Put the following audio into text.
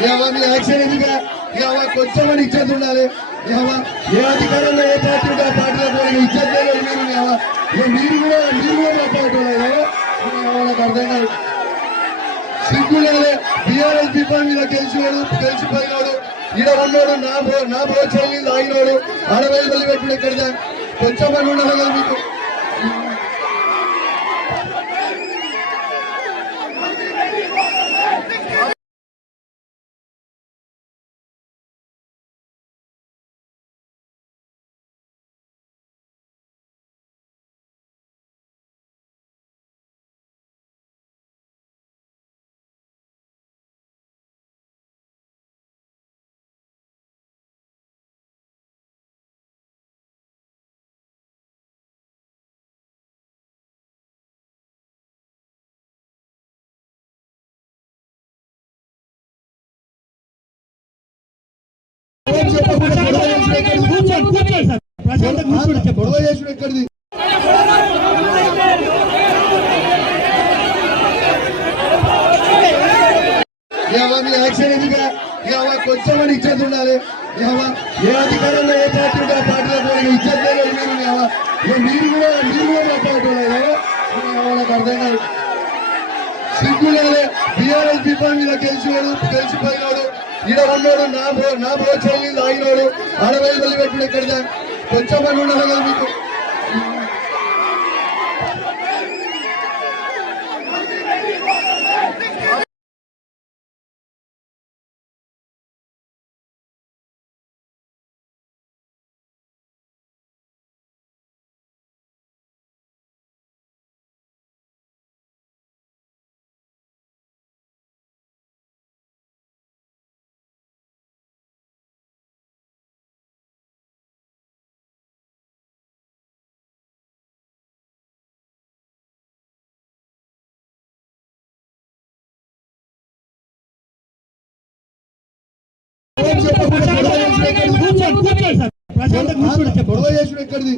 మీ action ఎందుకు కొంచెమని ఇచ్చేది ఉండాలి. ఏ అధికారంలో ఏ పార్టీ ఉంటే ఆ పార్టీలో పోయి ఇచ్చేది మీరు కూడా మాట్లాడుతున్నారు. నాకు అర్థం కాదు. సిగ్గులే బీఆర్ఎస్ పీపల్ మీద గెలిచిపోయినాడు. ఈడ ఉన్నాడు నా ప్రోత్సాహం తాగినాడు. ఆడవేలు వెళ్ళి పెట్టుడు ఎక్కడ కొంచెం పని ఉండాలి కదా మీకు. గొడవ చేసుడు ఎక్కడిది? మీ యాక్షన్ ఎందుకు కొంచెమని ఇచ్చేది ఉండాలి. ఏ అధికారంలో ఏ పార్టీ ఉంటే ఆ పార్టీలో పోయి ఇచ్చేది మీరు కూడా మాట్లాడుతున్నారు. నాకు అర్థం కాదు. సిగ్గులే బీఆర్ఎస్ పీపల్ మీద గెలిచిపోయినాడు. ఈడ ఉన్నాడు నా ప్రోత్సాహం తాగినాడు. ఆడవేలు వెళ్ళి పెట్టుడు ఎక్కడ కొంచెం పని ఉండాలి కదా మీకు. గొడవ చేసుడు ఎక్కడిది?